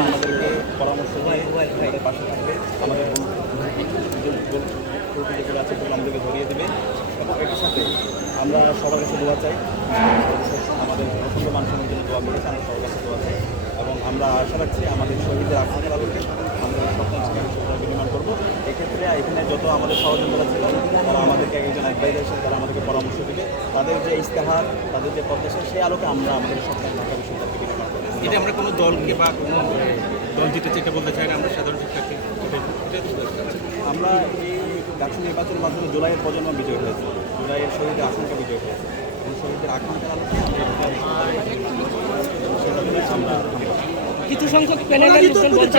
আমাদেরকে পরামর্শ আমাদের পাশে থাকবে আমাদের আছে আমাদেরকে ধরিয়ে দেবে এবং সাথে আমরা সবার কাছে দোয়া চাই আমাদের অসংখ্য মানুষের জন্য দোয়া করেছে আমরা সবার কাছে দোয়া চাই এবং আমরা আশা রাখছি আমাদের শহীদের আকাঙ্ক্ষার আলোকে আমরা স্বপ্ন সেখানে বিনিময় করব এক্ষেত্রে এখানে যত আমাদের সহযোগিতা ছিল তারা আমাদেরকে একজন অ্যাডভাইজার হিসেবে তারা আমাদেরকে পরামর্শ দেবে। তাদের যে ইস্তেহার তাদের যে প্রত্যাশা সেই আলোকে আমরা আমাদের স্বপ্ন ঢাকা বিশ্ববিদ্যালয়কে বিনিময় করব এটা আমরা কোনো দলকে বা কোনো দল জিতেছে এটা বলতে চাই না আমরা সাধারণ শিক্ষার্থী। আমরা এই ডাকসু নির্বাচনের মাধ্যমে জুলাইয়ের প্রজন্ম বিজয় হয়েছে। জুলাইয়ের শহীদের আকাঙ্ক্ষা বিজয় হয়েছে। এবং শহীদের আকাঙ্ক্ষার আলোকে আমরা কিছু সংখ্যক প্যানেলের লোকজন বলছে